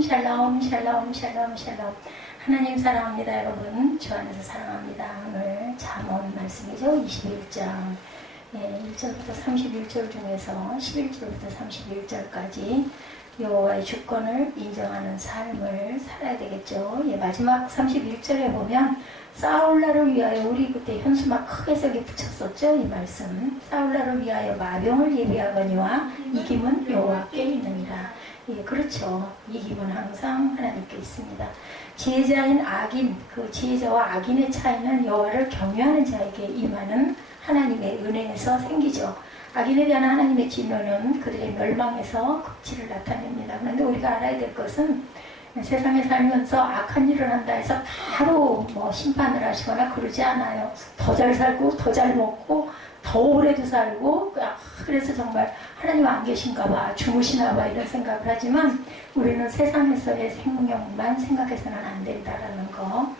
샬롬 샬롬 샬롬 샬롬 샬롬. 하나님 사랑합니다. 여러분 주 안에서 사랑합니다. 오늘 잠언 말씀이죠. 21장 1절부터 31절 중에서 11절부터 31절까지 여호와의 주권을 인정하는 삶을 살아야 되겠죠. 마지막 31절에 보면 사울라를 위하여, 우리 그때 현수막 크게 저기 붙였었죠. 이 말씀, 사울라를 위하여 마병을 예비하거니와 이김은 여호와께 있느니라. 그렇죠. 이김은 항상 하나님께 있습니다. 지혜자인 악인, 그 지혜자와 악인의 차이는 여호와를 경외하는 자에게 임하는 하나님의 은혜에서 생기죠. 악인에 대한 하나님의 진노는 그들의 멸망에서 극치를 나타냅니다. 그런데 우리가 알아야 될 것은 세상에 살면서 악한 일을 한다 해서 바로 심판을 하시거나 그러지 않아요. 더 잘 살고 더 잘 먹고 더 오래도 살고, 그래서 정말 하나님 안 계신가 봐, 주무시나 봐 이런 생각을 하지만 우리는 세상에서의 생명만 생각해서는 안 된다라는 거.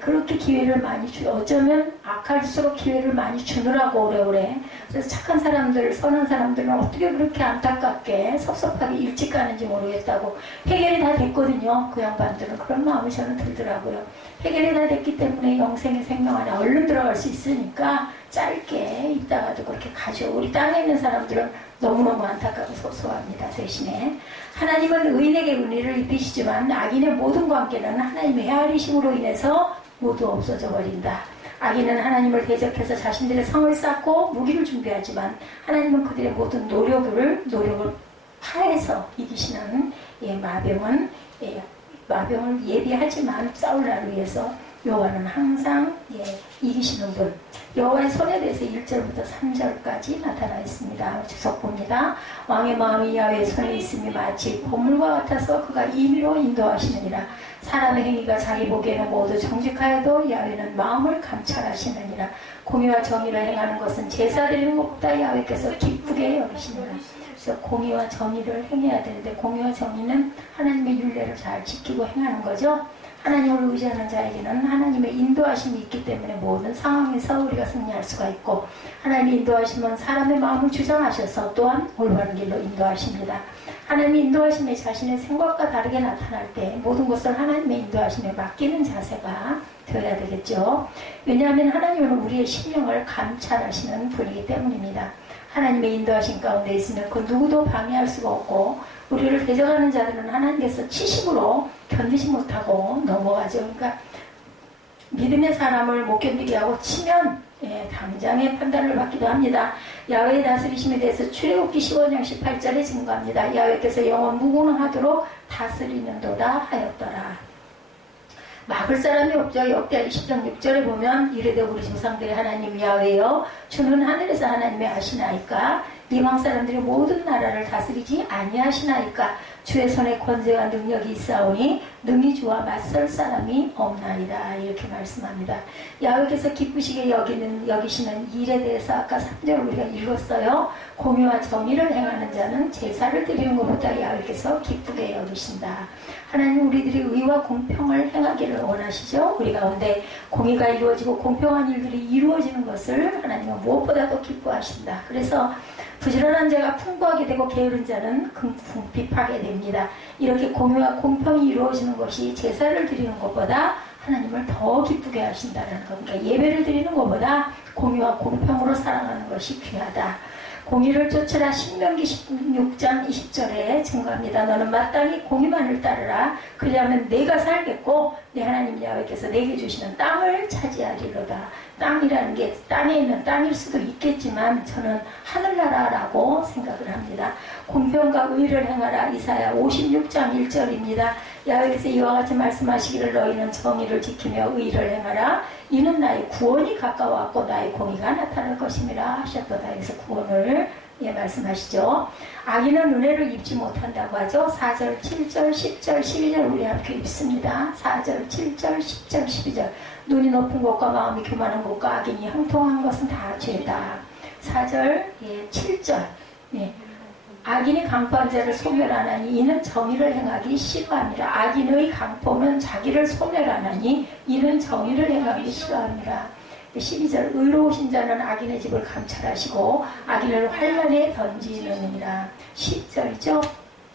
그렇게 기회를 많이 어쩌면 악할수록 기회를 많이 주느라고 오래오래. 그래서 착한 사람들, 선한 사람들은 어떻게 그렇게 안타깝게 섭섭하게 일찍 가는지 모르겠다고. 해결이 다 됐거든요. 그 양반들은. 그런 마음이 저는 들더라고요. 해결이 다 됐기 때문에 영생의 생명 안에 얼른 들어갈 수 있으니까 짧게 있다가도 그렇게 가죠. 우리 땅에 있는 사람들은 너무너무 안타깝고 섭섭합니다. 대신에 하나님은 의인에게 은혜를 입히시지만 악인의 모든 관계는 하나님의 헤아리심으로 인해서 모두 없어져 버린다. 악인은 하나님을 대적해서 자신들의 성을 쌓고 무기를 준비하지만 하나님은 그들의 모든 노력을 파해서 이기시는 마병을 예비하지만 사울라를 위해서 여호와는 항상 이기시는 분. 여호와의 손에 대해서 1절부터 3절까지 나타나 있습니다. 주석 봅니다. 왕의 마음이 야훼의 손에 있음이 마치 보물과 같아서 그가 임의로 인도하시느니라. 사람의 행위가 자기 보기에는 모두 정직하여도 야훼는 마음을 감찰하시느니라. 공의와 정의를 행하는 것은 제사 드리는 것보다 야훼께서 기쁘게 여기시느니라. 그래서 공의와 정의를 행해야 되는데, 공의와 정의는 하나님의 율례를 잘 지키고 행하는 거죠. 하나님을 의지하는 자에게는 하나님의 인도하심이 있기 때문에 모든 상황에서 우리가 승리할 수가 있고, 하나님의 인도하심은 사람의 마음을 주장하셔서 또한 올바른 길로 인도하십니다. 하나님의 인도하심이 자신의 생각과 다르게 나타날 때 모든 것을 하나님의 인도하심에 맡기는 자세가 되어야 되겠죠. 왜냐하면 하나님은 우리의 심령을 감찰하시는 분이기 때문입니다. 하나님의 인도하심 가운데 있으면 그 누구도 방해할 수가 없고, 우리를 대적하는 자들은 하나님께서 치심으로 견디지 못하고 넘어가죠. 그러니까 믿음의 사람을 못 견디게 하고 치면 당장의 판단을 받기도 합니다. 야훼의 다스리심에 대해서 출애굽기 15장 18절에 증거합니다. 야훼께서 영원 무궁하도록 다스리는도다 하였더라. 막을 사람이 없죠. 역대하 20장 6절에 보면 이르되 우리 조상들의 하나님 야훼여 주는 하늘에서 하나님의 하시나이까 이방 사람들이 모든 나라를 다스리지 아니하시나이까 주의 손에 권세와 능력이 있사오니 능히 주와 맞설 사람이 없나이다. 이렇게 말씀합니다. 야훼께서 기쁘시게 여기시는 일에 대해서 아까 3절 우리가 읽었어요. 공의와 정의를 행하는 자는 제사를 드리는 것보다 야훼께서 기쁘게 여기신다. 하나님 우리들이 의와 공평을 행하기를 원하시죠. 우리 가운데 공의가 이루어지고 공평한 일들이 이루어지는 것을 하나님은 무엇보다도 기뻐하신다. 그래서 부지런한 자가 풍부하게 되고 게으른 자는 궁핍하게 됩니다. 이렇게 공의와 공평이 이루어지는 것이 제사를 드리는 것보다 하나님을 더 기쁘게 하신다는 겁니다. 그러니까 예배를 드리는 것보다 공의와 공평으로 살아가는 것이 귀하다. 공의를 쫓으라. 신명기 16장 20절에 증거합니다. 너는 마땅히 공의만을 따르라. 그리하면 내가 살겠고 내 하나님 야훼께서 내게 주시는 땅을 차지하리로다. 땅이라는 게 땅에 있는 땅일 수도 있겠지만 저는 하늘나라라고 생각을 합니다. 공평과 의를 행하라. 이사야 56장 1절입니다. 야훼께서 이와 같이 말씀하시기를 너희는 정의를 지키며 의를 행하라. 이는 나의 구원이 가까워왔고 나의 공의가 나타날 것임이라 하셨도다. 그래서 구원을 말씀하시죠. 악인은 은혜를 입지 못한다고 하죠. 4절, 7절, 10절, 12절 우리 함께 읽습니다. 4절, 7절, 10절, 12절. 눈이 높은 곳과 마음이 교만한 곳과 악인이 형통한 것은 다 죄다. 4절, 7절. 악인이 강포한 자를 소멸하나니 이는 정의를 행하기 싫어함이라. 악인의 강포는 자기를 소멸하나니 이는 정의를 행하기 싫어함이라. 12절 의로우신 자는 악인의 집을 감찰하시고 악인을 환란에 던지느니라. 10절이죠.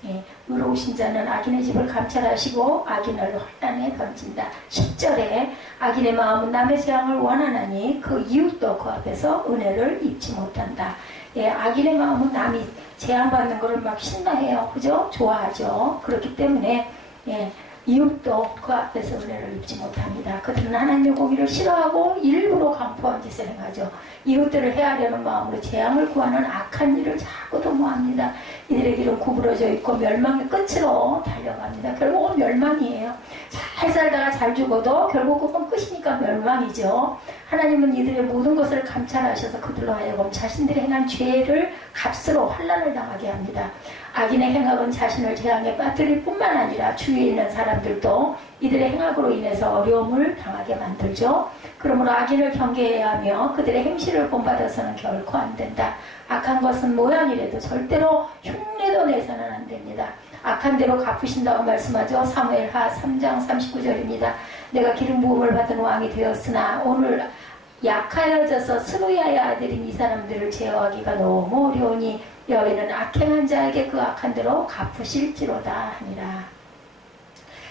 예, 의로우신 자는 악인의 집을 감찰하시고 악인을 환난에 던진다. 10절에 악인의 마음은 남의 재앙을 원하나니 그 이웃도 그 앞에서 은혜를 입지 못한다. 예, 악인의 마음은 남이 재앙받는 것을 막 신나해요. 그죠? 좋아하죠. 그렇기 때문에 예, 이웃도 그 앞에서 은혜를 입지 못합니다. 그들은 하나님의 공의를 싫어하고 일부러 강포한 짓을 행하죠. 이웃들을 해하려는 마음으로 재앙을 구하는 악한 일을 자꾸 도모합니다. 이들의 길은 구부러져 있고 멸망의 끝으로 달려갑니다. 결국은 멸망이에요. 잘 살다가 잘 죽어도 결국 그건 끝이니까 멸망이죠. 하나님은 이들의 모든 것을 감찰하셔서 그들로 하여금 자신들이 행한 죄를 값으로 환난을 당하게 합니다. 악인의 행악은 자신을 재앙에 빠뜨릴 뿐만 아니라 주위에 있는 사람들도 이들의 행악으로 인해서 어려움을 당하게 만들죠. 그러므로 악인을 경계해야 하며 그들의 행실을 본받아서는 결코 안 된다. 악한 것은 모양이라도 절대로 흉내도 내서는 안 됩니다. 악한 대로 갚으신다고 말씀하죠. 사무엘하 3장 39절입니다. 내가 기름 부음을 받은 왕이 되었으나 오늘 약하여져서 스루야의 아들인 이 사람들을 제어하기가 너무 어려우니 여호와는 악행한 자에게 그 악한 대로 갚으실지로다 하니라.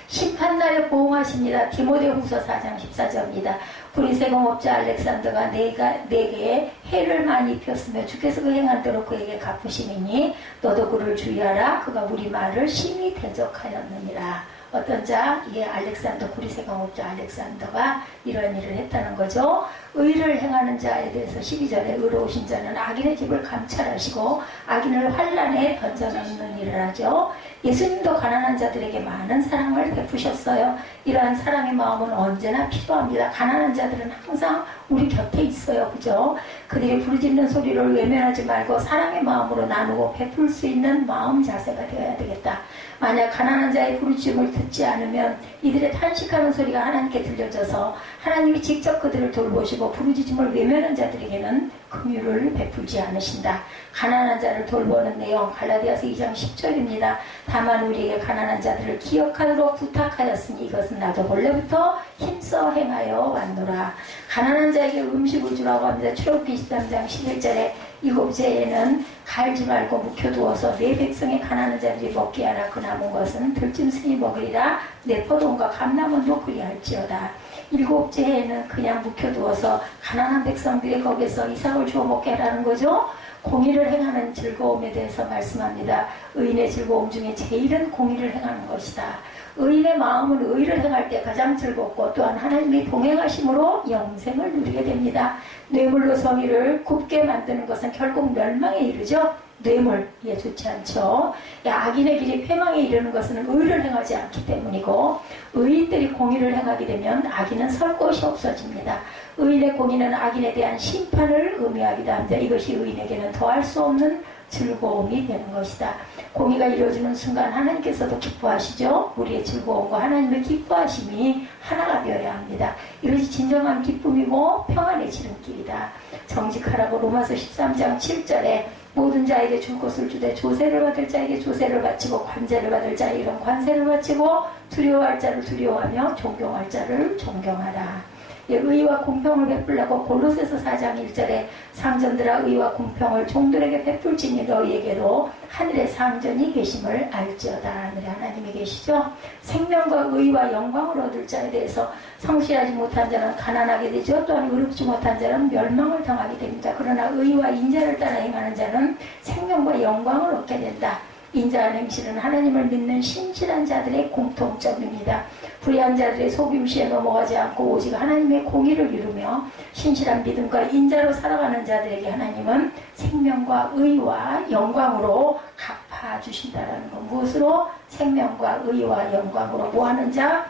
심판날에 보응하십니다. 디모데후서 4장 14절입니다. 구리세공업자 알렉산더가 내게 해를 많이 입혔으며 주께서 그 행한 대로 그에게 갚으시니 너도 그를 주의하라. 그가 우리 말을 심히 대적하였느니라. 어떤 자? 예, 알렉산더, 구리세공업자 알렉산더가 이런 일을 했다는 거죠. 의를 행하는 자에 대해서 12절에 의로우신 자는 악인의 집을 감찰하시고 악인을 환난에 던져넣는 일을 하죠. 예수님도 가난한 자들에게 많은 사랑을 베푸셨어요. 이러한 사랑의 마음은 언제나 필요합니다. 가난한 자들은 항상 우리 곁에 있어요. 그죠? 그들이 부르짖는 소리를 외면하지 말고 사랑의 마음으로 나누고 베풀 수 있는 마음 자세가 되어야 되겠다. 만약 가난한 자의 부르짖음을 듣지 않으면 이들의 탄식하는 소리가 하나님께 들려져서 하나님이 직접 그들을 돌보시고 부르짖음을 외면한 자들에게는 긍휼을 베풀지 않으신다. 가난한 자를 돌보는 내용 갈라디아서 2장 10절입니다. 다만 우리에게 가난한 자들을 기억하도록 부탁하였으니 이것은 나도 본래부터 힘써 행하여 왔노라. 가난한 자에게 음식을 주라고 합니다. 출애굽기 23장 11절에 일곱째에는 갈지 말고 묵혀두어서 내 백성의 가난한 자들이 먹게 하라. 그 남은 것은 들짐승이 먹으리라. 내 포도원과 감람원도 그리할지어다. 일곱째에는 그냥 묵혀두어서 가난한 백성들이 거기서 이삭을 주워 먹게 하라는 거죠. 공의를 행하는 즐거움에 대해서 말씀합니다. 의인의 즐거움 중에 제일은 공의를 행하는 것이다. 의인의 마음은 의를 행할 때 가장 즐겁고 또한 하나님의 동행하심으로 영생을 누리게 됩니다. 뇌물로 성의를 굽게 만드는 것은 결국 멸망에 이르죠. 뇌물, 좋지 않죠. 악인의 길이 패망에 이르는 것은 의를 행하지 않기 때문이고 의인들이 공의를 행하게 되면 악인은 설 곳이 없어집니다. 의인의 공의는 악인에 대한 심판을 의미하기도 합니다. 이것이 의인에게는 더할 수 없는 즐거움이 되는 것이다. 공의가 이루어지는 순간 하나님께서도 기뻐하시죠. 우리의 즐거움과 하나님의 기뻐하심이 하나가 되어야 합니다. 이것이 진정한 기쁨이고 평안의 지름길이다. 정직하라고 로마서 13장 7절에 모든 자에게 줄 것을 주되 조세를 받을 자에게 조세를 바치고 관세를 받을 자에게는 관세를 바치고 두려워할 자를 두려워하며 존경할 자를 존경하라. 의와 공평을 베풀라고 골로새서 4장 1절에 상전들아 의와 공평을 종들에게 베풀지니 너희에게도 하늘의 상전이 계심을 알지어다. 하늘에 하나님이 계시죠. 생명과 의와 영광을 얻을 자에 대해서 성실하지 못한 자는 가난하게 되죠. 또한 의롭지 못한 자는 멸망을 당하게 됩니다. 그러나 의와 인자를 따라 행하는 자는 생명과 영광을 얻게 된다. 인자한 행실은 하나님을 믿는 신실한 자들의 공통점입니다. 불의한 자들의 속임수에 넘어가지 않고 오직 하나님의 공의를 이루며 신실한 믿음과 인자로 살아가는 자들에게 하나님은 생명과 의와 영광으로 갚아주신다라는 것. 무엇으로? 생명과 의와 영광으로. 뭐하는 자?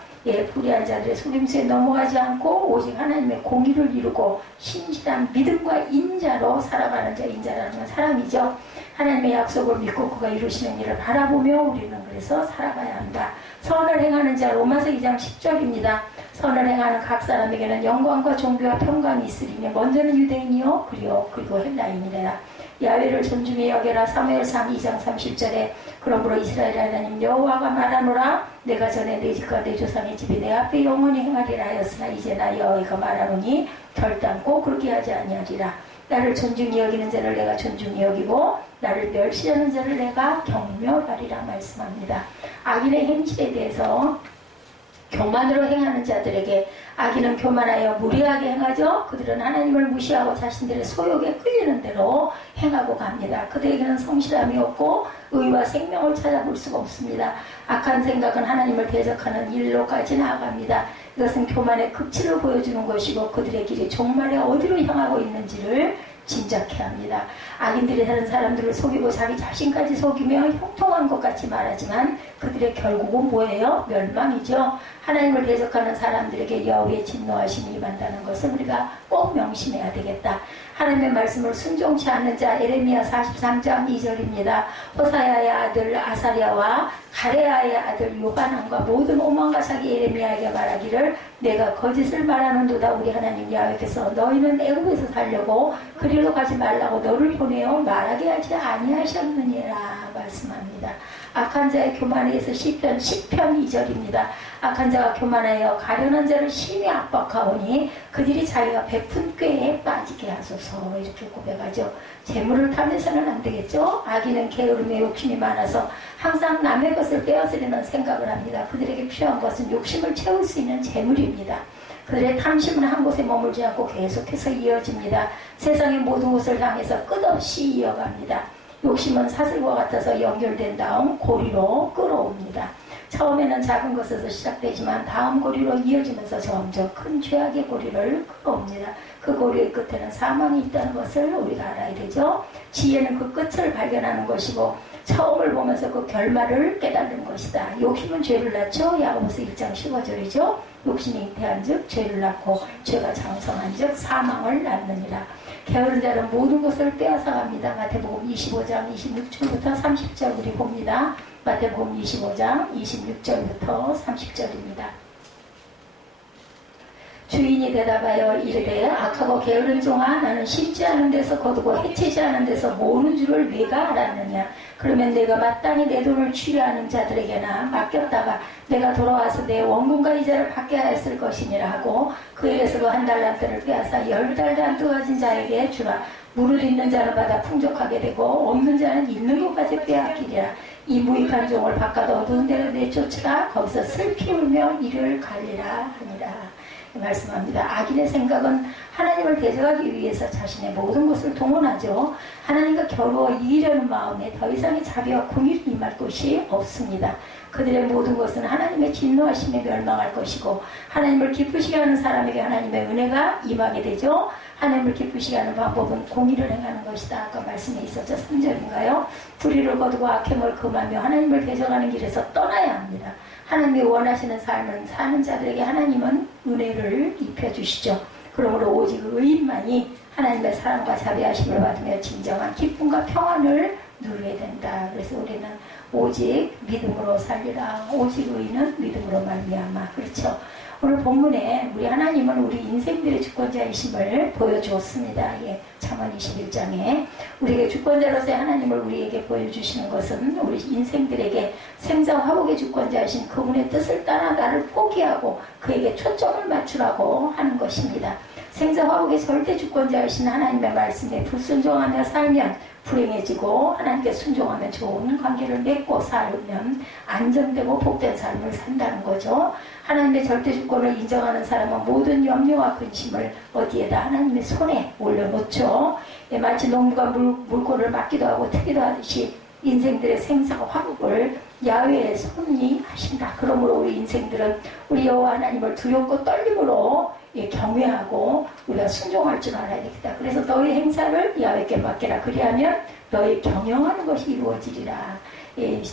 불의한 자들의 속임수에 넘어가지 않고 오직 하나님의 공의를 이루고 신실한 믿음과 인자로 살아가는 자. 인자라는 건 사람이죠. 하나님의 약속을 믿고 그가 이루시는 일을 바라보며 우리는 그래서 살아가야 한다. 선을 행하는 자 로마서 2장 10절입니다. 선을 행하는 각 사람에게는 영광과 존귀와 평강이 있으리니 먼저는 유대인이요 그리고 헬라인이라. 야훼를 존중히 여겨라. 사무엘상 2장 30절에 그러므로 이스라엘 하나님 여호와가 말하노라. 내가 전에 내 집과 내 조상의 집이 내 앞에 영원히 행하리라 하였으나 이제 나 여호와가 말하노니 결단코 그렇게 하지 아니하리라. 나를 존중히 여기는 자를 내가 존중히 여기고 나를 멸시하는 자를 내가 경멸하리라 말씀합니다. 악인의 행실에 대해서 교만으로 행하는 자들에게 악인은 교만하여 무리하게 행하죠. 그들은 하나님을 무시하고 자신들의 소욕에 끌리는 대로 행하고 갑니다. 그들에게는 성실함이 없고 의와 생명을 찾아볼 수가 없습니다. 악한 생각은 하나님을 대적하는 일로까지 나아갑니다. 이것은 교만의 극치를 보여주는 것이고 그들의 길이 종말에 어디로 향하고 있는지를 짐작해야 합니다. 악인들이 다른 사람들을 속이고 자기 자신까지 속이며 형통한 것 같이 말하지만 그들의 결국은 뭐예요? 멸망이죠. 하나님을 대적하는 사람들에게 여호와의 진노하심이 임한다는 것을 우리가 꼭 명심해야 되겠다. 하나님의 말씀을 순종치 않는 자 에레미야 43장 2절입니다. 호사야의 아들 아사랴와 가레아의 아들 요하난과 모든 오만과 자기 에레미야에게 말하기를 내가 거짓을 말하는도다. 우리 하나님 야훼께서 너희는 애굽에서 살려고 그리로 가지 말라고 너를 보내어 말하게 하지 아니하셨느니라 말씀합니다. 악한 자의 교만에 의해서 시편 10편 2절입니다. 악한 자가 교만하여 가련한 자를 심히 압박하오니 그들이 자기가 베푼 꾀에 빠지게 하소서. 이렇게 고백하죠. 재물을 탐해서는 안 되겠죠. 악인은 게으름에 욕심이 많아서 항상 남의 것을 빼앗으려는 생각을 합니다. 그들에게 필요한 것은 욕심을 채울 수 있는 재물입니다. 그들의 탐심은 한 곳에 머물지 않고 계속해서 이어집니다. 세상의 모든 곳을 향해서 끝없이 이어갑니다. 욕심은 사슬과 같아서 연결된 다음 고리로 끌어옵니다. 처음에는 작은 것에서 시작되지만 다음 고리로 이어지면서 점점 큰 죄악의 고리를 끌어옵니다. 그 고리의 끝에는 사망이 있다는 것을 우리가 알아야 되죠. 지혜는 그 끝을 발견하는 것이고 처음을 보면서 그 결말을 깨닫는 것이다. 욕심은 죄를 낳죠. 야고보서 1장 15절이죠. 욕심이 잉태한 즉 죄를 낳고 죄가 장성한 즉 사망을 낳느니라. 게으른 자는 모든 것을 빼앗아갑니다. 마태복음 25장 26절부터 30절 우리 봅니다. 마태복음 25장 26절부터 30절입니다. 주인이 대답하여 이르되 악하고 게으른 종아 나는 심지 않은 데서 거두고 해치지 않은 데서 모으는 줄을 네가 알았느냐. 그러면 내가 마땅히 내 돈을 취하는 자들에게나 맡겼다가 내가 돌아와서 내 원금과 이자를 받게 하였을 것이니라 하고 그에게서 그 한 달란트를 빼앗아 10달란트 가진 자에게 주라. 무릇 있는 자는 받아 풍족하게 되고 없는 자는 있는 것까지 빼앗기리라. 이 무익한 종을 바깥 어두운 데로 내쫓으라. 거기서 슬피 울며 이를 갈리라 하니라. 말씀합니다. 악인의 생각은 하나님을 대적하기 위해서 자신의 모든 것을 동원하죠. 하나님과 겨루어 이기려는 마음에 더 이상의 자비와 공의를 임할 것이 없습니다. 그들의 모든 것은 하나님의 진노하심에 멸망할 것이고 하나님을 기쁘시게 하는 사람에게 하나님의 은혜가 임하게 되죠. 하나님을 기쁘시게 하는 방법은 공의를 행하는 것이다. 아까 말씀에 있었죠. 3절인가요? 불의를 거두고 악행을 금하며 하나님을 대적하는 길에서 떠나야 합니다. 하나님이 원하시는 삶을 사는 자들에게 하나님은 은혜를 입혀주시죠. 그러므로 오직 의인만이 하나님의 사랑과 자비하심을 받으며 진정한 기쁨과 평안을 누리게 된다. 그래서 우리는 오직 믿음으로 살리라. 오직 의인은 믿음으로 말미암아. 그렇죠. 오늘 본문에 우리 하나님은 우리 인생들의 주권자이심을 보여주었습니다. 예, 잠언 21장에 우리에게 주권자로서의 하나님을 우리에게 보여주시는 것은 우리 인생들에게 생사화복의 주권자이신 그분의 뜻을 따라 나를 포기하고 그에게 초점을 맞추라고 하는 것입니다. 생사화복의 절대 주권자이신 하나님의 말씀에 불순종하며 살면 불행해지고 하나님께 순종하면 좋은 관계를 맺고 살면 안정되고 복된 삶을 산다는 거죠. 하나님의 절대 주권을 인정하는 사람은 모든 염려와 근심을 어디에다 하나님의 손에 올려놓죠. 예, 마치 농부가 물고를 막기도 하고 트기도 하듯이 인생들의 생사와 화복을 야훼의 손이 하신다. 그러므로 우리 인생들은 우리 여호와 하나님을 두렵고 떨림으로 경외하고 우리가 순종할 줄 알아야 되겠다. 그래서 너희 행사를 야훼께 맡기라. 그리하면 너희 경영하는 것이 이루어지리라.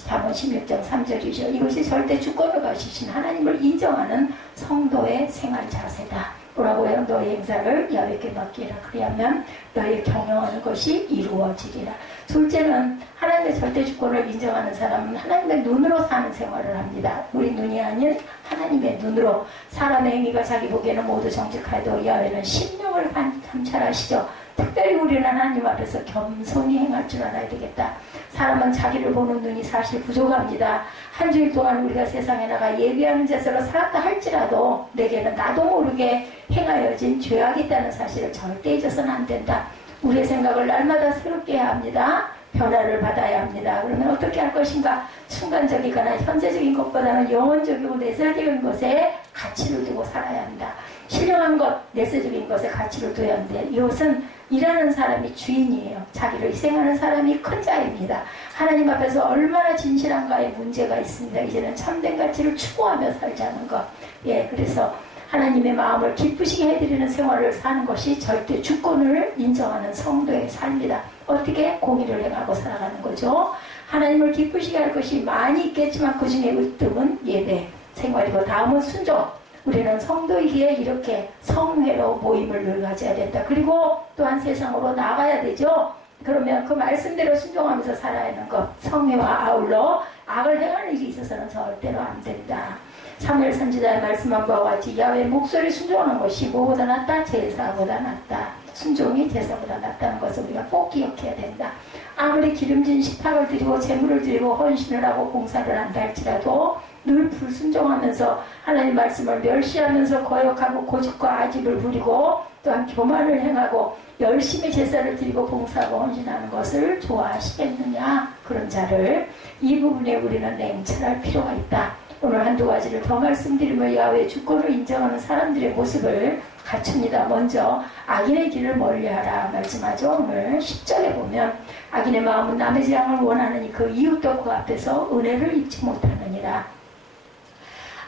잠언 16장 3절이죠. 이것이 절대 주권을 가지신 하나님을 인정하는 성도의 생활 자세다. 뭐라고요? 너희 행사를 야훼께 맡기라. 그리하면 너희 경영하는 것이 이루어지리라. 둘째는 하나님의 절대 주권을 인정하는 사람은 하나님의 눈으로 사는 생활을 합니다. 우리 눈이 아닌 하나님의 눈으로. 사람의 행위가 자기 보기에는 모두 정직하여도 야훼는 심령을 감찰하시죠. 특별히 우리는 하나님 앞에서 겸손히 행할 줄 알아야 되겠다. 사람은 자기를 보는 눈이 사실 부족합니다. 한 주일 동안 우리가 세상에 나가 예비하는 자세로 살았다 할지라도 내게는 나도 모르게 행하여진 죄악이 있다는 사실을 절대 잊어서는 안 된다. 우리의 생각을 날마다 새롭게 해야 합니다. 변화를 받아야 합니다. 그러면 어떻게 할 것인가? 순간적이거나 현재적인 것보다는 영원적이고 내세적인 것에 가치를 두고 살아야 합니다. 신령한 것, 내세적인 것에 가치를 둬야 하는데 이것은 일하는 사람이 주인이에요. 자기를 희생하는 사람이 큰 자입니다. 하나님 앞에서 얼마나 진실한가에 문제가 있습니다. 이제는 참된 가치를 추구하며 살자는 것. 예, 그래서 하나님의 마음을 기쁘시게 해드리는 생활을 사는 것이 절대 주권을 인정하는 성도의 삶이다. 어떻게? 공의를 행하고 살아가는 거죠. 하나님을 기쁘시게 할 것이 많이 있겠지만 그 중에 으뜸은 예배 생활이고 다음은 순종. 우리는 성도이기에 이렇게 성회로 모임을 늘 가져야 된다. 그리고 또한 세상으로 나가야 되죠. 그러면 그 말씀대로 순종하면서 살아야 하는 것. 성회와 아울러 악을 행하는 일이 있어서는 절대로 안 된다. 사무엘 선지자의 말씀한 바와 같이 야훼의 목소리 순종하는 것이 무엇보다 낫다? 제사보다 낫다. 순종이 제사보다 낫다는 것을 우리가 꼭 기억해야 된다. 아무리 기름진 식탁을 드리고 재물을 드리고 헌신을 하고 봉사를 한다 할지라도 늘 불순종하면서 하나님 말씀을 멸시하면서 거역하고 고집과 아집을 부리고 또한 교만을 행하고 열심히 제사를 드리고 봉사하고 헌신하는 것을 좋아하시겠느냐? 그런 자를 이 부분에 우리는 냉철할 필요가 있다. 오늘 한두 가지를 더 말씀드리며 야훼의 주권을 인정하는 사람들의 모습을 갖춥니다. 먼저 악인의 길을 멀리하라 말씀하죠. 오늘 10절에 보면 악인의 마음은 남의 재앙을 원하느니 그 이웃도 그 앞에서 은혜를 입지 못하느니라.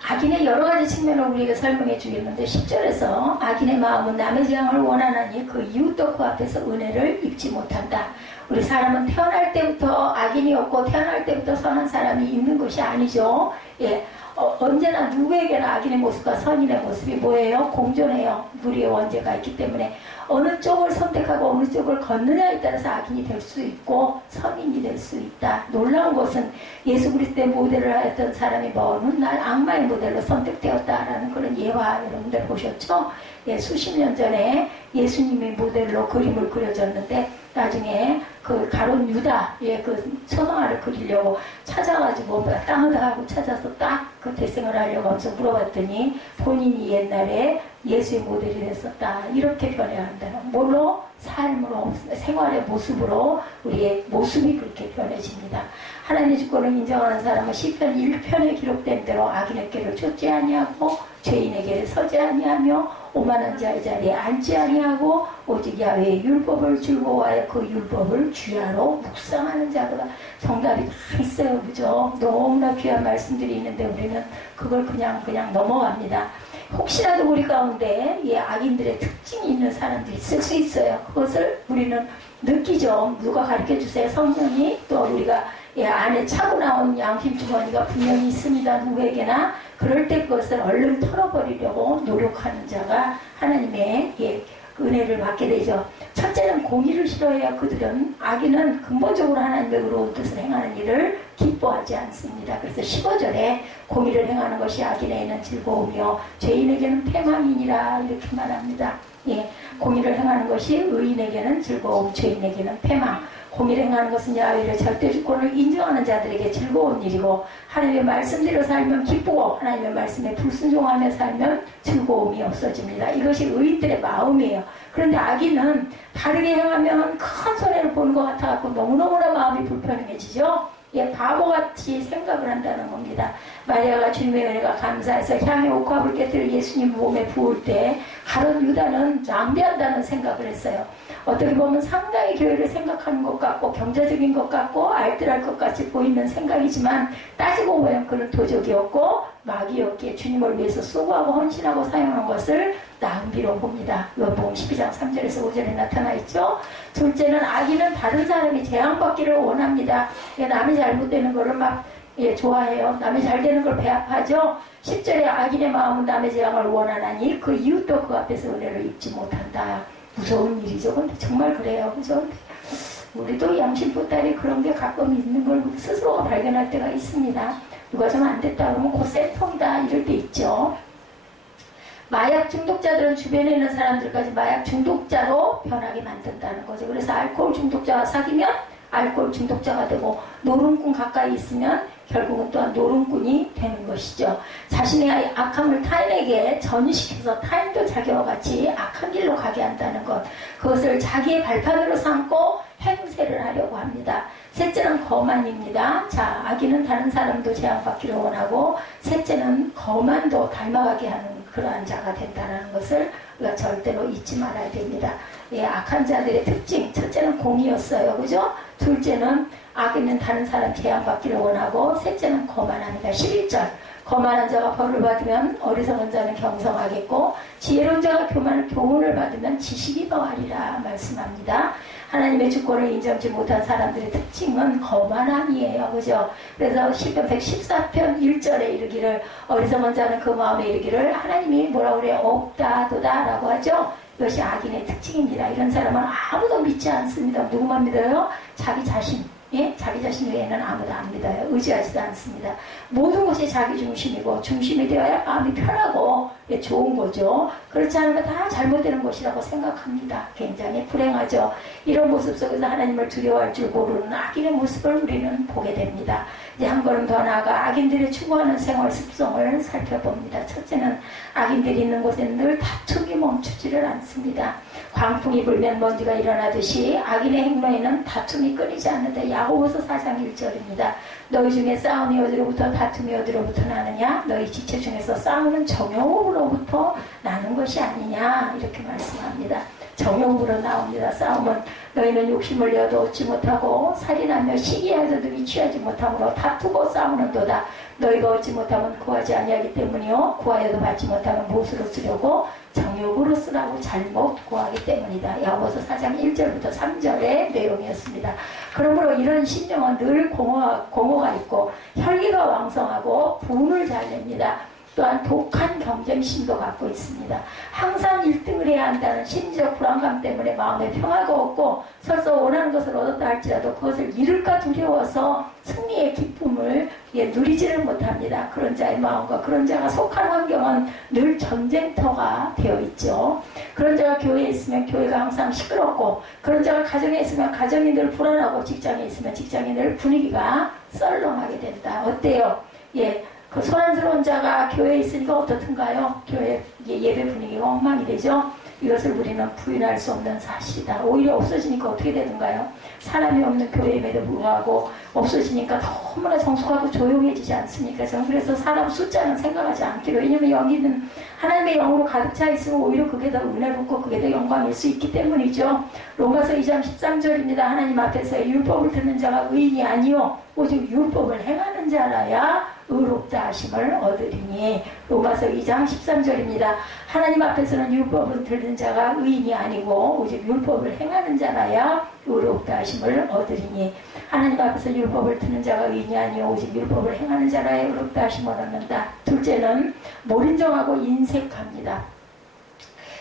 악인의 여러 가지 측면을 우리에게 설명해 주겠는데 10절에서 악인의 마음은 남의 재앙을 원하느니 그 이웃도 그 앞에서 은혜를 입지 못한다. 우리 사람은 태어날 때부터 악인이 없고 태어날 때부터 선한 사람이 있는 것이 아니죠. 예, 언제나 누구에게나 악인의 모습과 선인의 모습이 뭐예요? 공존해요. 우리의 원죄가 있기 때문에 어느 쪽을 선택하고 어느 쪽을 걷느냐에 따라서 악인이 될 수 있고 선인이 될 수 있다. 놀라운 것은 예수 그리스도의 모델을 하였던 사람이 먼 훗날 악마의 모델로 선택되었다라는 그런 예화 여러분들 보셨죠? 예, 수십 년 전에 예수님의 모델로 그림을 그려졌는데 나중에 그 가룟 유다의 그 천황아를 그리려고 찾아가지고 땅하다 하고 찾아서 딱 그 대생을 하려고 하면서 물어봤더니 본인이 옛날에 예수의 모델이 됐었다. 이렇게 변해야 한다는 뭘로? 삶으로, 생활의 모습으로 우리의 모습이 그렇게 변해집니다. 하나님의 주권을 인정하는 사람은 시편 1편에 기록된 대로 악인의 길을 쫓지 아니하고 죄인의 길에 서지 아니하며 오만한 자의 자리에 앉지 아니하고 오직 야훼의 율법을 즐거워하여 그 율법을 주야로 묵상하는 자보다. 정답이 다 있어요. 그죠? 너무나 귀한 말씀들이 있는데 우리는 그걸 그냥 넘어갑니다. 혹시라도 우리 가운데 이 악인들의 특징이 있는 사람들이 있을 수 있어요. 그것을 우리는 느끼죠. 누가 가르쳐주세요. 성령이. 또 우리가 안에 차고 나온 양심주머니가 분명히 있습니다. 누구에게나. 그럴 때 그것을 얼른 털어버리려고 노력하는 자가 하나님의 은혜를 받게 되죠. 첫째는 공의를 싫어해야 그들은 악인은 근본적으로 하나님의 의로운 뜻을 행하는 일을 기뻐하지 않습니다. 그래서 15절에 공의를 행하는 것이 악인에게는 즐거우며 죄인에게는 패망이니라 이렇게 말합니다. 예, 공의를 행하는 것이 의인에게는 즐거움, 죄인에게는 패망. 공의를 행하는 것은 야훼의 절대 주권을 인정하는 자들에게 즐거운 일이고 하나님의 말씀대로 살면 기쁘고 하나님의 말씀에 불순종하며 살면 즐거움이 없어집니다. 이것이 의인들의 마음이에요. 그런데 악인은 다르게 행하면 큰 손해를 보는 것 같아서 너무너무나 마음이 불편해지죠. 예, 바보같이 생각을 한다는 겁니다. 마리아가 주님의 은혜가 감사해서 향의 옥합을 깨뜨려 예수님 몸에 부을 때 가룟 유다는 낭비한다는 생각을 했어요. 어떻게 보면 상당히 교회를 생각하는 것 같고 경제적인 것 같고 알뜰할 것 같이 보이는 생각이지만 따지고 보면 그는 도적이었고 마귀였기에 주님을 위해서 수고하고 헌신하고 사용한 것을 낭비로 봅니다. 요한복음 12장 3절에서 5절에 나타나 있죠. 둘째는 악인은 다른 사람이 재앙받기를 원합니다. 남이 잘못되는 거를 막 좋아해요. 남이 잘 되는 걸 배합하죠. 10절에 악인의 마음은 남의 재앙을 원하나니 그 이웃도 그 앞에서 은혜를 입지 못한다. 무서운 일이죠. 근데 정말 그래요. 그죠? 우리도 양심보따리 그런 게 가끔 있는 걸 스스로가 발견할 때가 있습니다. 누가 좀 안 됐다 그러면 곧 쌤통이다 이럴 때 있죠. 마약 중독자들은 주변에 있는 사람들까지 마약 중독자로 변하게 만든다는 거죠. 그래서 알코올 중독자와 사귀면 알코올 중독자가 되고 노름꾼 가까이 있으면 결국은 또한 노름꾼이 되는 것이죠. 자신의 악함을 타인에게 전이시켜서 타인도 자기와 같이 악한 길로 가게 한다는 것, 그것을 자기의 발판으로 삼고 행세를 하려고 합니다. 셋째는 거만입니다. 자, 악인은 다른 사람도 제한받기를 원하고, 셋째는 거만도 닮아가게 하는 그러한 자가 된다는 것을 우리가 절대로 잊지 말아야 됩니다. 예, 악한 자들의 특징, 첫째는 공이었어요. 그죠? 둘째는 악인은 다른 사람 제한받기를 원하고, 셋째는 거만합니다. 11절. 거만한 자가 벌을 받으면 어리석은 자는 경성하겠고, 지혜로운 자가 교훈을 받으면 지식이 더하리라 말씀합니다. 하나님의 주권을 인정치 못한 사람들의 특징은 거만함이에요. 그죠? 그래서 시편 114편 1절에 이르기를, 어리석은 자는 그 마음에 이르기를, 하나님이 뭐라 그래요? 없다도다 라고 하죠? 이것이 악인의 특징입니다. 이런 사람은 아무도 믿지 않습니다. 누구만 믿어요? 자기 자신. 예? 자기 자신 외에는 아무도 안 믿어요. 의지하지도 않습니다. 모든 것이 자기 중심이고, 중심이 되어야 마음이 편하고, 예, 좋은 거죠. 그렇지 않으면 다 잘못되는 것이라고 생각합니다. 굉장히 불행하죠. 이런 모습 속에서 하나님을 두려워할 줄 모르는 악인의 모습을 우리는 보게 됩니다. 이제 한 걸음 더 나아가 악인들이 추구하는 생활 습성을 살펴봅니다. 첫째는 악인들이 있는 곳에는 늘 다툼이 멈추지를 않습니다. 광풍이 불면 먼지가 일어나듯이 악인의 행로에는 다툼이 끊이지 않는다. 야고보서 4장 1절입니다. 너희 중에 싸움이 어디로부터 다툼이 어디로부터 나느냐? 너희 지체 중에서 싸우는 정욕으로부터 나는 것이 아니냐? 이렇게 말씀합니다. 정욕으로 나옵니다. 싸움은 너희는 욕심을 내어도 얻지 못하고 살인하며 시기하여도 능히 취하지 못하므로 다투고 싸우는도다. 너희가 얻지 못하면 구하지 아니하기 때문이요, 구하여도 받지 못하면 무엇으로 쓰려고? 정욕으로 쓰라고 잘못 구하기 때문이다. 야고보서 4장 1절부터 3절의 내용이었습니다. 그러므로 이런 심령은 늘 공허가 있고 혈기가 왕성하고 분을 잘 냅니다. 또한 독한 경쟁심도 갖고 있습니다. 항상 1등을 해야 한다는 심리적 불안감 때문에 마음에 평화가 없고, 설사 원하는 것을 얻었다 할지라도 그것을 잃을까 두려워서 승리의 기쁨을 누리지를 못합니다. 그런 자의 마음과 그런 자가 속한 환경은 늘 전쟁터가 되어 있죠. 그런 자가 교회에 있으면 교회가 항상 시끄럽고, 그런 자가 가정에 있으면 가정이 늘 불안하고, 직장에 있으면 직장이 늘 분위기가 썰렁하게 된다. 어때요? 예. 그 소란스러운 자가 교회에 있으니까 어떻든가요? 교회 예배 분위기가 엉망이 되죠. 이것을 우리는 부인할 수 없는 사실이다. 오히려 없어지니까 어떻게 되는가요? 사람이 없는 교회임에도 불구하고 없어지니까 너무나 정숙하고 조용해지지 않습니까? 저는 그래서 사람 숫자는 생각하지 않기로. 왜냐면 여기는 하나님의 영으로 가득 차 있으면 오히려 그게 더 은혜롭고 그게 더 영광일 수 있기 때문이죠. 로마서 2장 13절입니다. 하나님 앞에서 율법을 듣는 자가 의인이 아니요 오직 율법을 행하는 자라야 의롭다 하심을 얻으리니. 로마서 2장 13절입니다. 하나님 앞에서는 율법을 듣는 자가 의인이 아니고 오직 율법을 행하는 자라야 의롭다 하심을 얻으리니. 하나님 앞에서 율법을 듣는 자가 의인이 아니요 오직 율법을 행하는 자라야 의롭다 하심을 얻는다. 둘째는 몰인정하고 인색합니다.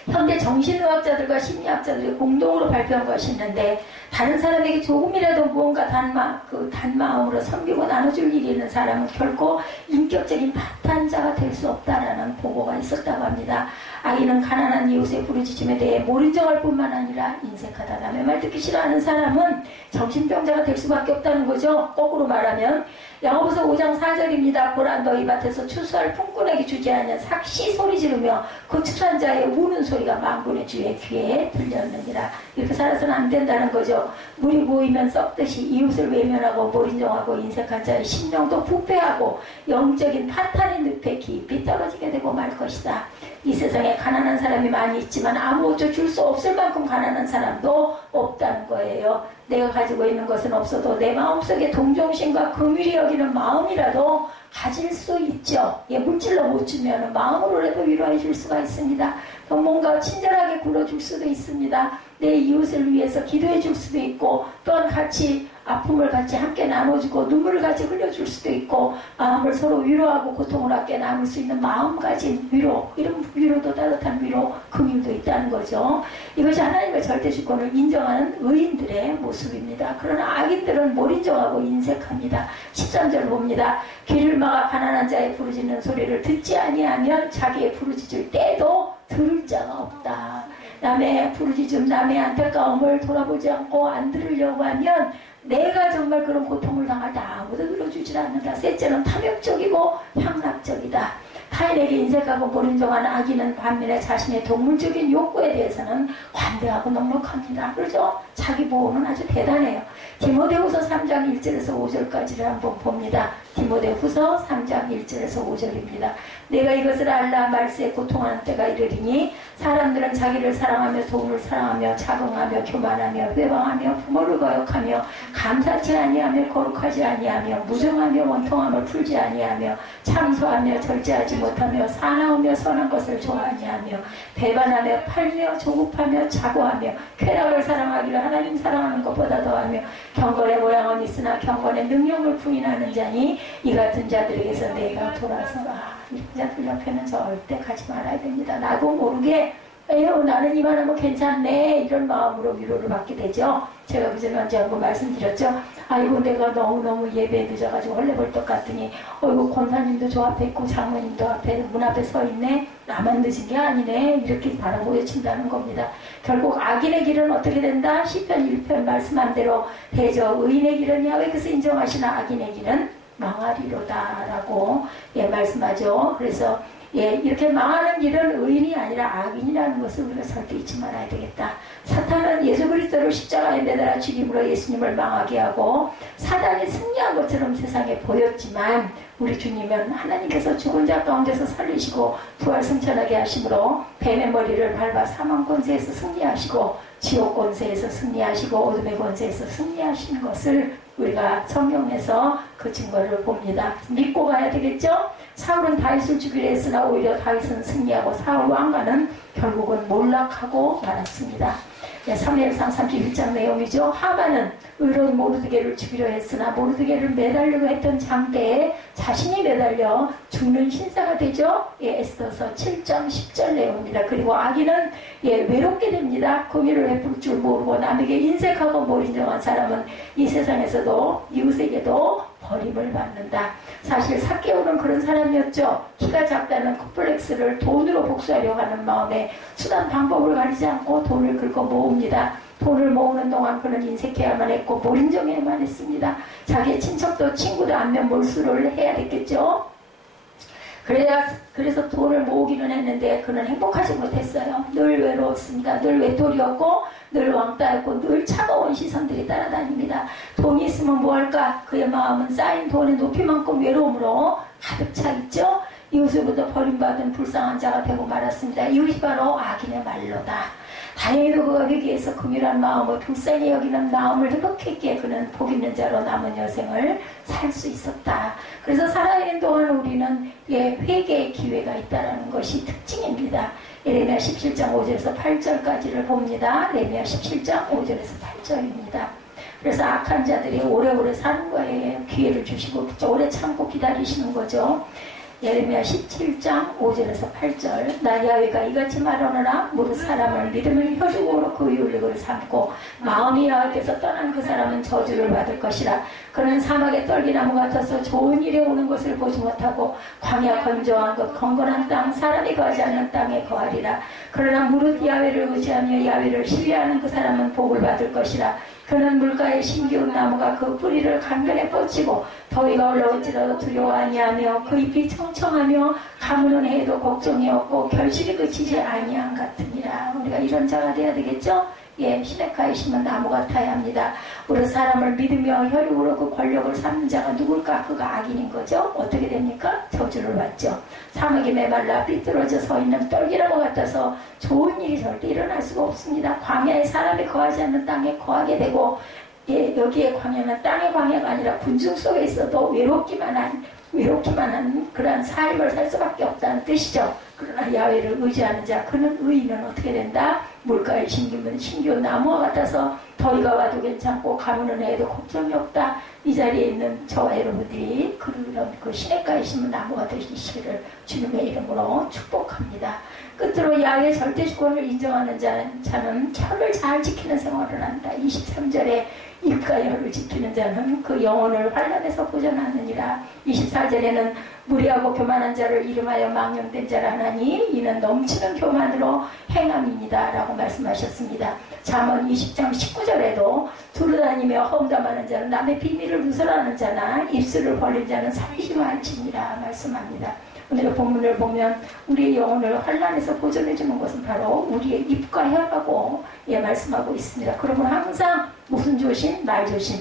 현대 정신의학자들과 심리학자들이 공동으로 발표한 것이 있는데, 다른 사람에게 조금이라도 무언가 단마음으로 섬기고 나눠줄 일이 있는 사람은 결코 인격적인 파탄자가 될 수 없다라는 보고가 있었다고 합니다. 악인은 가난한 이웃의 부르짖음에 대해 몰인정할 뿐만 아니라 인색하다. 남의 말 듣기 싫어하는 사람은 정신병자가 될 수밖에 없다는 거죠. 거꾸로 말하면 야고보서 5장 4절입니다. 보라, 너희 밭에서 추수할 품꾼에게 주지 않는 삭시 소리 지르며 그 추수한 자의 우는 소리가 만군의 주의 귀에 들렸느니라. 이렇게 살아서는 안 된다는 거죠. 물이 모이면 썩듯이 이웃을 외면하고 몰인정하고 인색한 자의 심령도 부패하고 영적인 파탄의 늪에 깊이 떨어지게 되고 말 것이다. 이 세상에 가난한 사람이 많이 있지만 아무 어쩌 줄 수 없을 만큼 가난한 사람도 없다는 거예요. 내가 가지고 있는 것은 없어도 내 마음속에 동정심과 긍휼히 여기는 마음이라도 가질 수 있죠. 예, 물질로 못 주면 마음으로라도 위로해 줄 수가 있습니다. 또 뭔가 친절하게 굴어줄 수도 있습니다. 내 이웃을 위해서 기도해 줄 수도 있고, 또한 같이 아픔을 같이 함께 나눠주고 눈물을 같이 흘려줄 수도 있고, 마음을 서로 위로하고 고통을 함께 나눌 수 있는 마음가짐 위로, 이런 위로도 따뜻한 위로, 긍휼도 있다는 거죠. 이것이 하나님의 절대 주권을 인정하는 의인들의 모습입니다. 그러나 악인들은 몰인정하고 인색합니다. 13절 봅니다. 귀를 막아 가난한 자의 부르짖는 소리를 듣지 아니하면 자기의 부르짖을 때도 들을 자가 없다. 남의 부르짖음, 남의 안타까움을 돌아보지 않고 안 들으려고 하면 내가 정말 그런 고통을 당할 때 아무도 들어주질 않는다. 셋째는 탐욕적이고 향락적이다. 타인에게 인색하고 모른정한 악인은 반면에 자신의 동물적인 욕구에 대해서는 관대하고 넉넉합니다. 그렇죠? 자기 보호는 아주 대단해요. 디모데후서 3장 1절에서 5절까지를 한번 봅니다. 디모데후서 3장 1절에서 5절입니다. 내가 이것을 알라 말세에 고통하는 때가 이르리니 사람들은 자기를 사랑하며 돈을 사랑하며 자긍하며 교만하며 회방하며 부모를 거역하며 감사치 아니하며 거룩하지 아니하며 무정하며 원통함을 풀지 아니하며 참소하며 절제하지 못하며 사나우며 선한 것을 좋아하지 아니하며 배반하며 팔며 조급하며 자고하며 쾌락을 사랑하기를 하나님 사랑하는 것보다 더하며 경건의 모양은 있으나 경건의 능력을 부인하는 자니 이 같은 자들에게서 내가 돌아서라. 이런 자들 옆에는 절대 가지 말아야 됩니다. 나도 모르게 에휴 나는 이만하면 괜찮네 이런 마음으로 위로를 받게 되죠. 제가 그전에 언제 한번 말씀드렸죠. 아이고 내가 너무너무 예배에 늦어가지고 헐레벌떡 갔더니 어이구 권사님도 저 앞에 있고 장모님도 앞에 문 앞에 서 있네. 나만 늦은 게 아니네. 이렇게 바라고 외친다는 겁니다. 결국 악인의 길은 어떻게 된다? 시편 1편 말씀한 대로 되죠. 의인의 길은 야훼께서 인정하시나 악인의 길은 망하리로다 라고 말씀하죠. 그래서 이렇게 망하는 길은 의인이 아니라 악인이라는 것을 우리가 절대 잊지 말아야 되겠다. 사탄은 예수 그리스도를 십자가에 매달아 죽임으로 예수님을 망하게 하고 사단이 승리한 것처럼 세상에 보였지만 우리 주님은 하나님께서 죽은 자 가운데서 살리시고 부활 승천하게 하심으로 뱀의 머리를 밟아 사망 권세에서 승리하시고 지옥 권세에서 승리하시고 어둠의 권세에서 승리하시는 것을 우리가 성경에서 그 증거를 봅니다. 믿고 가야 되겠죠? 사울은 다윗을 죽이려 했으나 오히려 다윗은 승리하고 사울 왕가는 결국은 몰락하고 말았습니다. 사무엘상 31장 내용이죠. 하만은 의로운 모르드게를 죽이려 했으나 모르드게를 매달려고 했던 장대에 자신이 매달려 죽는 신사가 되죠. 에스더서 7장 10절 내용입니다. 그리고 악인은 외롭게 됩니다. 공의를 베풀 줄 모르고 남에게 인색하고 모인정한 사람은 이 세상에서도 이웃에게도 버림을 받는다. 사실 삭개오는 그런 사람이었죠. 키가 작다는 콤플렉스를 돈으로 복수하려고 하는 마음에 수단 방법을 가리지 않고 돈을 긁어 모읍니다. 돈을 모으는 동안 그는 인색해야만 했고 몰인정해야만 했습니다. 자기의 친척도 친구도 안면 몰수를 해야 됐겠죠. 그래서 돈을 모으기는 했는데 그는 행복하지 못했어요. 늘 외로웠습니다. 늘 외톨이였고 늘 왕따였고 늘 차가운 시선들이 따라다닙니다. 돈이 있으면 뭐할까? 그의 마음은 쌓인 돈의 높이만큼 외로움으로 가득 차 있죠. 이웃으로부터 버림받은 불쌍한 자가 되고 말았습니다. 이웃이 바로 악인의 말로다. 다행히도 그가 회개해서 긍휼한 마음을 불쌍히 여기는 마음을 회복했기에 그는 복 있는 자로 남은 여생을 살 수 있었다. 그래서 살아있는 동안 우리는 회개의 기회가 있다는 것이 특징입니다. 예레미야 17장 5절에서 8절까지를 봅니다. 예레미야 17장 5절에서 8절입니다. 그래서 악한 자들이 오래오래 사는 거에 기회를 주시고 오래 참고 기다리시는 거죠. 예레미야 17장 5절에서 8절 나 야훼가 이같이 말하노라 무릇 사람을 믿음을 혈육으로 그 윤리를 삼고 마음이 야훼께서 떠난 그 사람은 저주를 받을 것이라. 그는 사막의 떨기나무 같아서 좋은 일에 오는 것을 보지 못하고 광야 건조한 것 건건한 땅 사람이 거하지 않는 땅에 거하리라. 그러나 무릇 야훼를 의지하며 야훼를 신뢰하는 그 사람은 복을 받을 것이라. 그는 물가에 심기운 나무가 그 뿌리를 강변에 뻗치고 더위가 올라올지라도 두려워 아니하며 그 잎이 청청하며 가무는 해도 걱정이 없고 결실이 그치지 아니한 같으니라. 우리가 이런 자가 돼야 되겠죠? 시내가에 심은 나무 같아야 합니다. 우리 사람을 믿으며 혈육으로 그 권력을 삼는 자가 누굴까? 그가 악인인 거죠. 어떻게 됩니까? 저주를 받죠. 사막이 메말라 삐뚤어져 서 있는 떨기나무 같아서 좋은 일이 절대 일어날 수가 없습니다. 광야에 사람이 거하지 않는 땅에 거하게 되고 여기에 광야는 땅의 광야가 아니라 군중 속에 있어도 외롭기만 한 그러한 삶을 살 수밖에 없다는 뜻이죠. 그러나 야훼를 의지하는 자 그는 의인은 어떻게 된다? 물가에 심기운 나무와 같아서 더위가 와도 괜찮고 가무는 해도 걱정이 없다. 이 자리에 있는 저와 여러분들이 그런 그 시냇가에 심은 나무가 되시기를 주님의 이름으로 축복합니다. 끝으로 야훼의 절대 주권을 인정하는 자는 혀를 잘 지키는 생활을 한다. 23절에 입과 혀를 지키는 자는 그 영혼을 환난에서 보존하느니라. 24절에는 무리하고 교만한 자를 이름하여 망령된 자라 하나니 이는 넘치는 교만으로 행함이니라 라고 말씀하셨습니다. 잠언 20장 19절에도 두루다니며 험담하는 자는 남의 비밀을 누설하는 자나 입술을 벌린 자는 살심할지니라 말씀합니다. 오늘의 본문을 보면 우리의 영혼을 환난에서 보존해주는 것은 바로 우리의 입과 혀라고 말씀하고 있습니다. 그러면 항상 무슨 조심? 말 조심.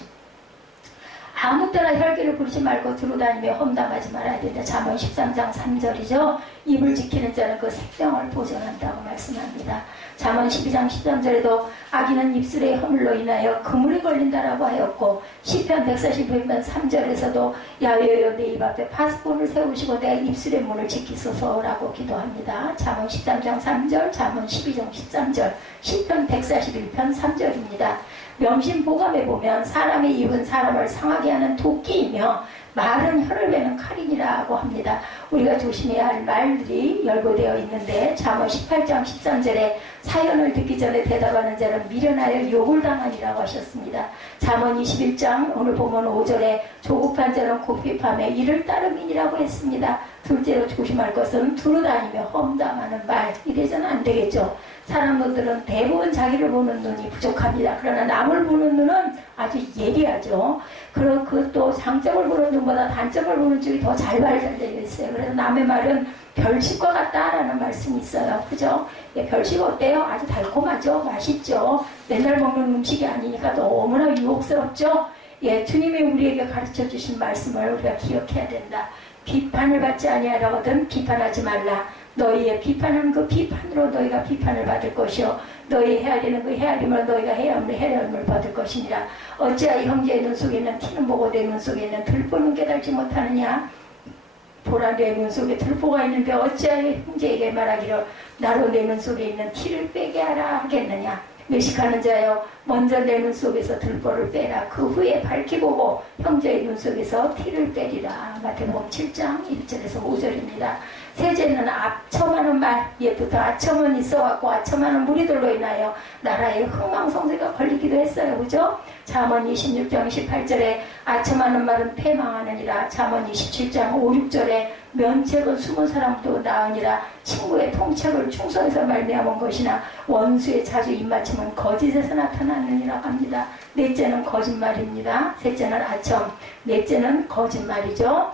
아무 때나 혈기를 부리지 말고 두루다니며 험담하지 말아야 된다. 잠언 13장 3절이죠. 입을 지키는 자는 그 생명을 보존한다고 말씀합니다. 잠언 12장 13절에도 악인은 입술의 허물로 인하여 그물에 걸린다라고 하였고 시편 145편 3절에서도 야외여 내 입 앞에 파수꾼을 세우시고 내 입술의 문을 지키소서라고 기도합니다. 잠언 13장 3절, 잠언 12장 13절, 시편 141편 3절입니다. 명심보감에 보면 사람의 입은 사람을 상하게 하는 도끼이며 말은 혀를 베는 칼이니라고 합니다. 우리가 조심해야 할 말들이 열거되어 있는데 잠언 18장 13절에 사연을 듣기 전에 대답하는 자는 미련하여 욕을 당하니라고 하셨습니다. 잠언 21장 오늘 보면 5절에 조급한 자는 고삐팜에 이를 따름이니라고 했습니다. 둘째로 조심할 것은 두루다니며 험담하는 말. 이래서는 안 되겠죠. 사람들은 대부분 자기를 보는 눈이 부족합니다. 그러나 남을 보는 눈은 아주 예리하죠. 그리고 그것도 장점을 보는 눈보다 단점을 보는 쪽이 더 잘 발달되어 있어요. 그래서 남의 말은 별식과 같다라는 말씀이 있어요. 그죠? 별식 어때요? 아주 달콤하죠? 맛있죠? 맨날 먹는 음식이 아니니까 너무나 유혹스럽죠? 주님이 우리에게 가르쳐 주신 말씀을 우리가 기억해야 된다. 비판을 받지 아니하려거든 비판하지 말라. 너희의 비판하는 그 비판으로 너희가 비판을 받을 것이요 너희 헤아리는 그 헤아림으로 너희가 헤아림을 받을 것이니라. 어찌하여 형제의 눈 속에 있는 티는 보고 내 눈 속에 있는 들보는 깨달지 못하느냐. 보라 내 눈 속에 들보가 있는데 어찌하여 형제에게 말하기를 나로 내 눈 속에 있는 티를 빼게 하라 하겠느냐. 외식하는 자여 먼저 내 눈 속에서 들보를 빼라. 그 후에 밝히 보고 형제의 눈 속에서 티를 빼리라. 마태복음 7장 1절에서 5절입니다. 셋째는 아첨하는 말. 예부터 아첨은 있어왔고 아첨하는 무리들로 인하여 나라의 흥망성쇠가 걸리기도 했어요. 그죠? 잠언 26장 28절에 아첨하는 말은 패망하느니라. 잠언 27장 5, 6절에 면책은 숨은 사람도 나으니라. 친구의 통책을 충성해서 말미암은 것이나 원수의 자주 입맞춤은 거짓에서 나타나느니라 합니다. 넷째는 거짓말입니다. 셋째는 아첨, 넷째는 거짓말이죠.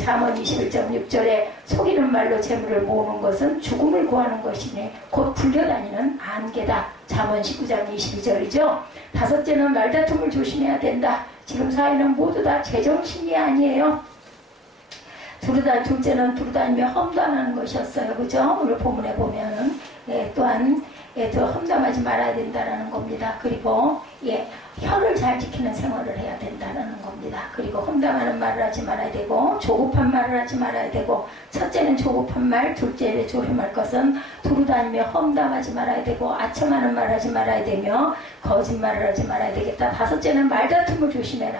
잠언 21장 6절에 속이는 말로 재물을 모으는 것은 죽음을 구하는 것이니 곧 불려다니는 안개다. 잠언 19장 22절이죠. 다섯째는 말다툼을 조심해야 된다. 지금 사회는 모두 다 제정신이 아니에요. 둘째는 두루다니며 험담하는 것이었어요. 그죠? 오늘 본문에 보면은 또한 더 험담하지 말아야 된다라는 겁니다. 그리고 혀를 잘 지키는 생활을 해야 된다는 겁니다. 그리고 험담하는 말을 하지 말아야 되고 조급한 말을 하지 말아야 되고 첫째는 조급한 말, 둘째는 조심할 것은 두루다니며 험담하지 말아야 되고 아첨하는 말을 하지 말아야 되며 거짓말을 하지 말아야 되겠다. 다섯째는 말다툼을 조심해라.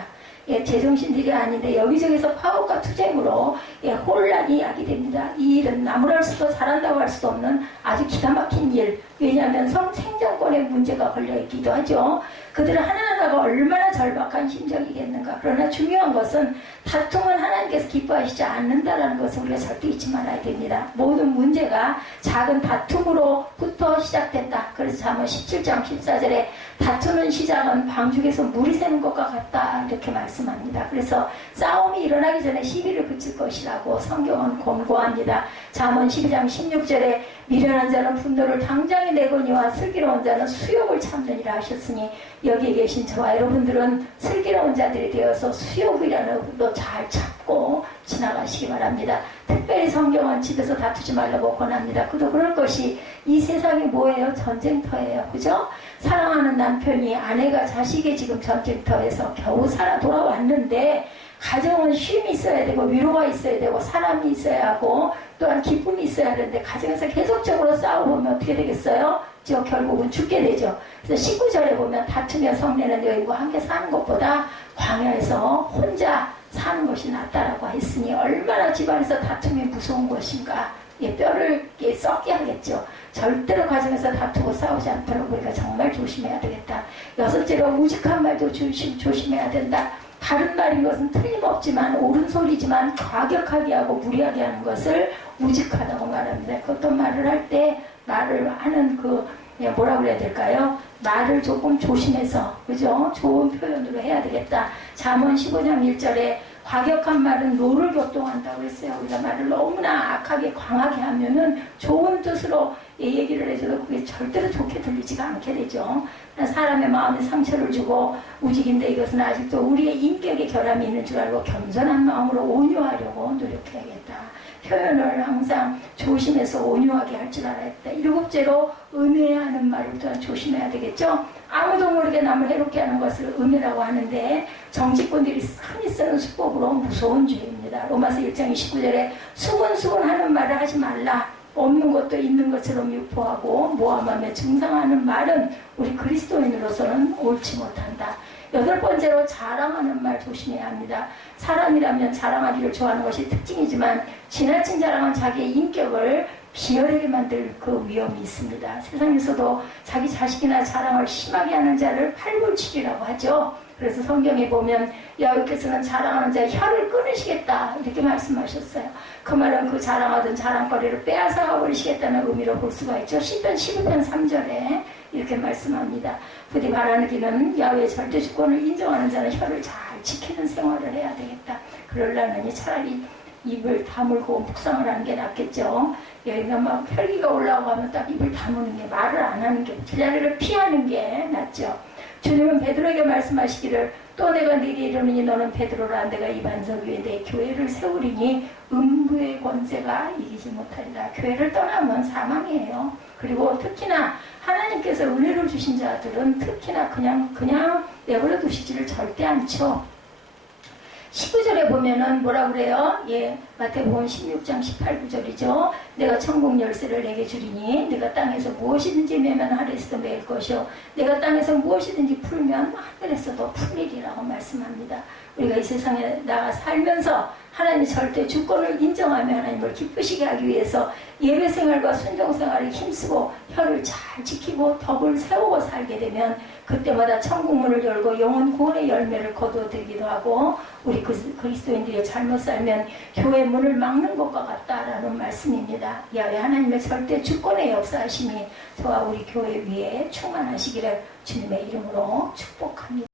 제정신들이 아닌데 여기저기서 파업과 투쟁으로 혼란이 야기됩니다. 이 일은 나무랄 수도 잘한다고 할 수도 없는 아주 기가 막힌 일. 왜냐하면 생존권에 문제가 걸려있기도 하죠. 그들은 하나하나가 얼마나 절박한 심정이겠는가. 그러나 중요한 것은 다툼은 하나님께서 기뻐하시지 않는다는 것을 우리가 절대 잊지 말아야 됩니다. 모든 문제가 작은 다툼으로부터 시작된다. 그래서 잠언 17장 14절에 다투는 시작은 방죽에서 물이 새는 것과 같다. 이렇게 말씀합니다. 그래서 싸움이 일어나기 전에 시비를 붙일 것이라고 성경은 권고합니다. 잠언 12장 16절에 미련한 자는 분노를 당장에 내거니와 슬기로운 자는 수욕을 참느니라 하셨으니 여기에 계신 저와 여러분들은 슬기로운 자들이 되어서 수욕이라는 것도 잘 참고 지나가시기 바랍니다. 특별히 성경은 집에서 다투지 말라고 권합니다. 그도 그럴 것이 이 세상이 뭐예요? 전쟁터예요. 그죠? 사랑하는 남편이 아내가 자식의 지금 전쟁터에서 겨우 살아 돌아왔는데 가정은 쉼이 있어야 되고 위로가 있어야 되고 사람이 있어야 하고 또한 기쁨이 있어야 되는데 가정에서 계속적으로 싸워보면 어떻게 되겠어요? 결국은 죽게 되죠. 그래서 19절에 보면 다투며 성내는 여인과 함께 사는 것보다 광야에서 혼자 사는 것이 낫다라고 했으니 얼마나 집안에서 다툼이 무서운 것인가. 뼈를 썩게 하겠죠. 절대로 가정에서 다투고 싸우지 않도록 우리가 정말 조심해야 되겠다. 여섯째로 우직한 말도 조심해야 된다. 다른 말인 것은 틀림없지만 옳은 소리지만 과격하게 하고 무리하게 하는 것을 우직하다고 말합니다. 그 어떤 말을 할 때 말을 하는 뭐라 그래야 될까요? 말을 조금 조심해서, 그죠? 좋은 표현으로 해야 되겠다. 잠언 15장 1절에 과격한 말은 노를 교통한다고 했어요. 우리가 말을 너무나 악하게 강하게 하면은 좋은 뜻으로 얘기를 해줘도 그게 절대로 좋게 들리지가 않게 되죠. 사람의 마음에 상처를 주고 우직인데 이것은 아직도 우리의 인격에 결함이 있는 줄 알고 겸손한 마음으로 온유하려고 노력해야겠다. 표현을 항상 조심해서 온유하게 할 줄 알아야겠다. 일곱째로 은혜하는 말을 또한 조심해야 되겠죠. 아무도 모르게 남을 해롭게 하는 것을 은혜라고 하는데 정치꾼들이 흔히 쓰는 수법으로 무서운 죄입니다. 로마서 1장 29절에 수군수군 하는 말을 하지 말라. 없는 것도 있는 것처럼 유포하고 모함하며 증상하는 말은 우리 그리스도인으로서는 옳지 못한다. 여덟 번째로 자랑하는 말 조심해야 합니다. 사람이라면 자랑하기를 좋아하는 것이 특징이지만 지나친 자랑은 자기의 인격을 비열하게 만들 그 위험이 있습니다. 세상에서도 자기 자식이나 자랑을 심하게 하는 자를 팔불출이라고 하죠. 그래서 성경에 보면 여호와께서는 자랑하는 자의 혀를 끊으시겠다 이렇게 말씀하셨어요. 그 말은 그 자랑하던 자랑거리를 빼앗아 버리시겠다는 의미로 볼 수가 있죠. 시편 11편 3절에 이렇게 말씀합니다. 부디 바라기는 야훼의 절대 주권을 인정하는 자는 혀를 잘 지키는 생활을 해야 되겠다. 그러려니 차라리 입을 다물고 묵상을 하는 게 낫겠죠. 여기가 막 혈기가 올라오고 하면 딱 입을 다무는 게, 말을 안 하는 게, 그 자리를 피하는 게 낫죠. 주님은 베드로에게 말씀하시기를 또 내가 네게 이르노니 너는 베드로라. 내가 이 반석 위에 내 교회를 세우리니 음부의 권세가 이기지 못하리라. 교회를 떠나면 사망이에요. 그리고 특히나 하나님께서 은혜를 주신 자들은 특히나 그냥 내버려 두시지를 절대 않죠. 19절에 보면은 뭐라 그래요? 예, 마태복음 16장 18, 9절이죠. 내가 천국 열쇠를 내게 주리니 내가 땅에서 무엇이든지 매면 하늘에서도 매일 것이요 내가 땅에서 무엇이든지 풀면 하늘에서도 풀리리라고 말씀합니다. 우리가 이 세상에 나가 살면서 하나님의 절대 주권을 인정하며 하나님을 기쁘시게 하기 위해서 예배 생활과 순종 생활에 힘쓰고 혀를 잘 지키고 덕을 세우고 살게 되면 그때마다 천국 문을 열고 영혼 구원의 열매를 거두어들기도 하고 우리 그리스도인들이 잘못 살면 교회 문을 막는 것과 같다라는 말씀입니다. 야훼 하나님의 절대 주권의 역사하심이 저와 우리 교회 위에 충만하시기를 주님의 이름으로 축복합니다.